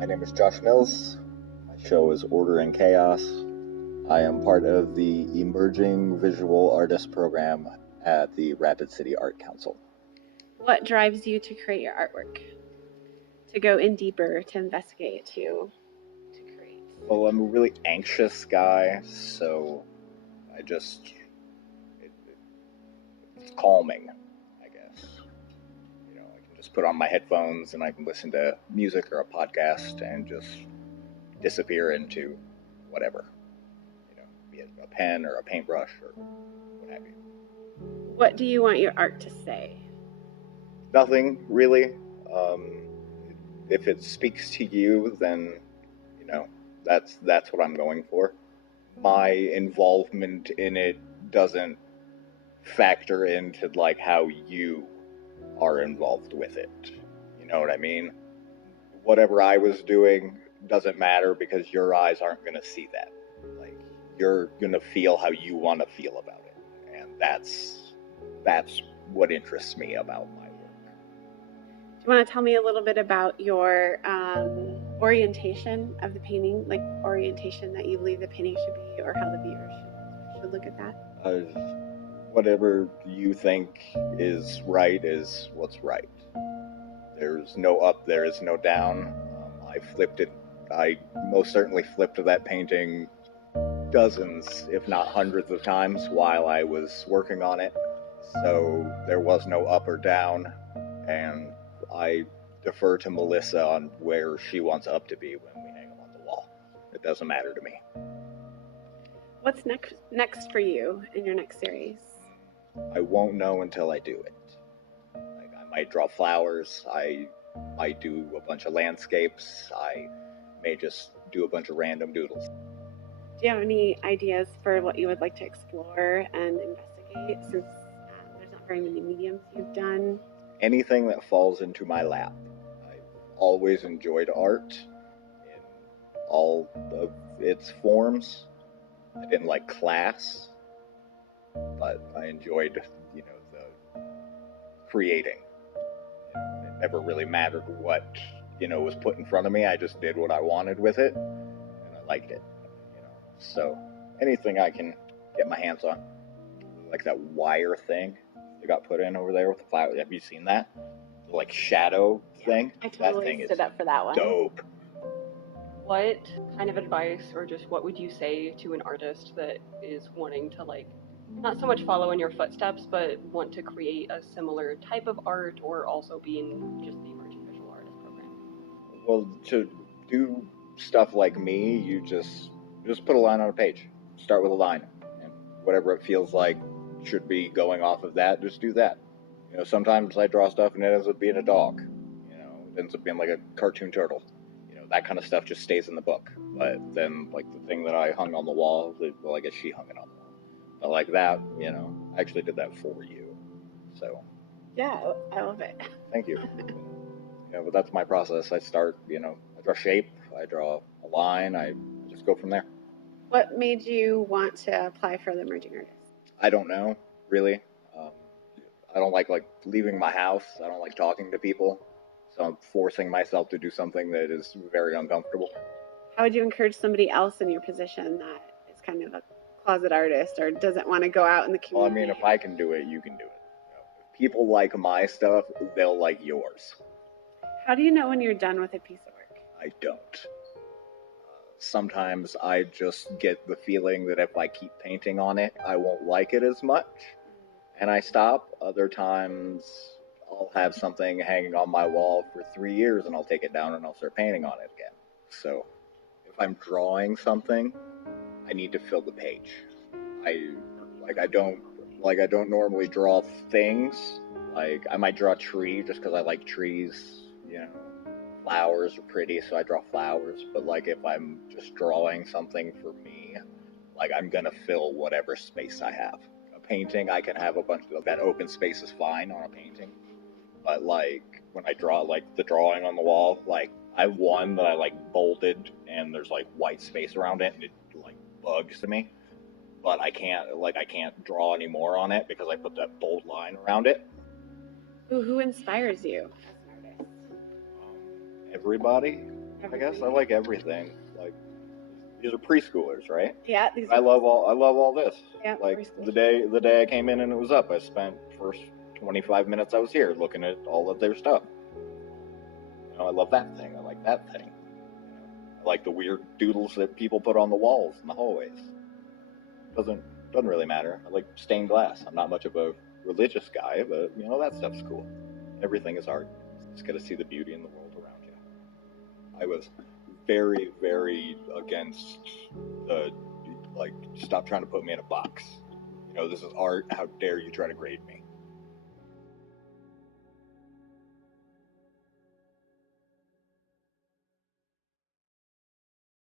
My name is Josh Mills. My show is Order and Chaos. I am part of the Emerging Visual Artist Program at the Rapid City Art Council. What drives you to create your artwork? To go in deeper, to investigate, to create? Well, I'm a really anxious guy, so it's calming, I guess. I can just put on my headphones and I can listen to music or a podcast and just disappear into whatever. Be it a pen or a paintbrush or what have you. What do you want your art to say? Nothing, really. If it speaks to you, then, that's what I'm going for. My involvement in it doesn't factor into, how you are involved with it. You know what I mean? Whatever I was doing doesn't matter because your eyes aren't going to see that. You're going to feel how you want to feel about it. And that's what interests me about my work. Do you want to tell me a little bit about your orientation of the painting, like orientation that you believe the painting should be, or how the viewer should look at that? Whatever you think is right is what's right. There's no up, there is no down. I most certainly flipped that painting dozens, if not hundreds of times while I was working on it. So there was no up or down, and I defer to Melissa on where she wants up to be when we hang them on the wall. It doesn't matter to me. What's next for you in your next series? I won't know until I do it. I might draw flowers, I might do a bunch of landscapes, I may just do a bunch of random doodles. Do you have any ideas for what you would like to explore and investigate, since there's not very many mediums you've done? Anything that falls into my lap. I've always enjoyed art in all of its forms. I didn't like class, but I enjoyed, the creating. It never really mattered what, was put in front of me. I just did what I wanted with it, and I liked it. So anything I can get my hands on, like that wire thing they got put in over there with the flower. Have you seen that? The, shadow thing? I totally that thing stood up for that one. Dope. What kind of advice, or just what would you say to an artist that is wanting to, not so much follow in your footsteps, but want to create a similar type of art, or also be in just the Emerging Visual Artist Program? Well, to do stuff like me, you just put a line on a page. Start with a line, and whatever it feels like should be going off of that, just do that. Sometimes I draw stuff and it ends up being a dog. It ends up being like a cartoon turtle. That kind of stuff just stays in the book. But then, the thing that I hung on the wall, well, I guess she hung it on the wall. But like that, I actually did that for you. So. Yeah, I love it. Thank you. But that's my process. I start, I draw shape, I draw a line, I just go from there. What made you want to apply for the Emerging Artist? I don't know, really. I don't like leaving my house. I don't like talking to people. So I'm forcing myself to do something that is very uncomfortable. How would you encourage somebody else in your position that is kind of a closet artist or doesn't want to go out in the community? Well, if I can do it, you can do it. If people like my stuff, they'll like yours. How do you know when you're done with a piece of work? I don't. Sometimes I just get the feeling that if I keep painting on it, I won't like it as much, and I stop. Other times, I'll have something hanging on my wall for 3 years, and I'll take it down and I'll start painting on it again. So, if I'm drawing something, I need to fill the page. I don't normally draw things. I might draw a tree just because I like trees, Flowers are pretty, so I draw flowers, but if I'm just drawing something for me, I'm gonna fill whatever space I have. A painting, I can have a bunch of that open space is fine on a painting, but when I draw the drawing on the wall, I have one that I bolded and there's white space around it and it bugs me, but I can't draw anymore on it because I put that bold line around it. Who inspires you? Everybody. I guess I like everything. Like, these are preschoolers, right? Yeah, I love all this. Yeah, like the day I came in and it was up, I spent first 25 minutes I was here looking at all of their stuff. I love that thing. I like that thing. I like the weird doodles that people put on the walls in the hallways. Doesn't really matter. I like stained glass. I'm not much of a religious guy, but that stuff's cool. Everything is art. Just got to see the beauty in the world around you. I was very, very against the stop trying to put me in a box. This is art. How dare you try to grade me?